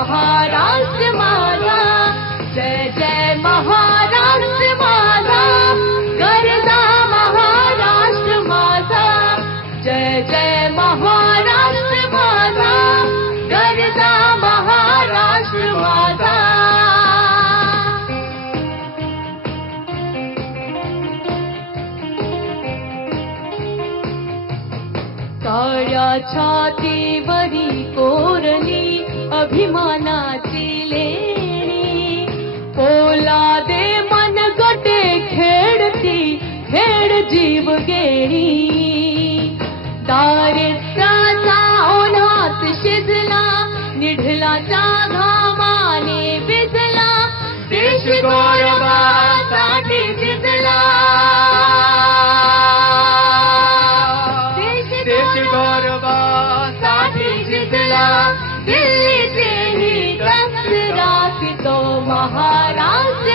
महाराष्ट्र माझा, जय जय महाराष्ट्र माझा, गरजा महाराष्ट्र माझा, जय जय महाराष्ट्र माझा, गरजा महाराष्ट्र माझा. काळ्या छातीवरी कोरली अभिमानाची लेणी, पोलादे मनगटे खेळती खेळ जीव गेली. दारिद्र्याचा ओढात शिजला, निढलाच्या घामाने भिजला, देश गौरवासाठी झिजला. देश गौरवासाठी झिजला, दिल्लीचेही रक्त राखतो महाराष्ट्र